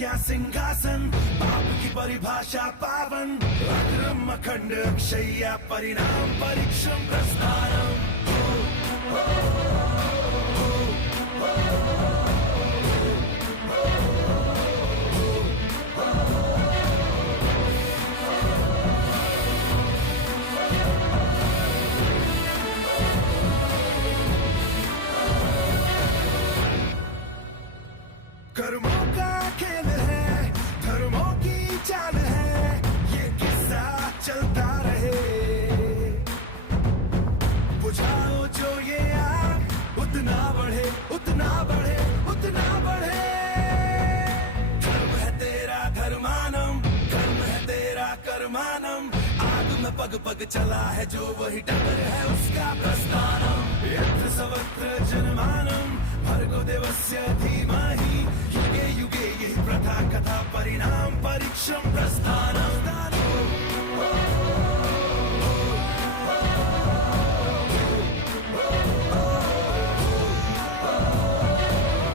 क्या सिंहासन, पाप की परिभाषा पावन, अग्रम अखंड अक्षय्या परिणाम परीक्षम प्रस्थानम। कर्मों का खेल है, धर्मों की चाल है, ये किस्सा चलता रहे। बुझाओ जो ये आग, उतना बढ़े उतना बढ़े उतना बढ़े। धर्म है तेरा धर्मानम, कर्म है तेरा कर्मानम, आग में पग पग चला है जो वही डगर है उसका प्रस्थानम। यत्र सर्वत्र जनमानम, भर्गो देवस्य धीमहि, युगे युगे यही प्रथा कथा परिणाम परीक्षम प्रस्थानम।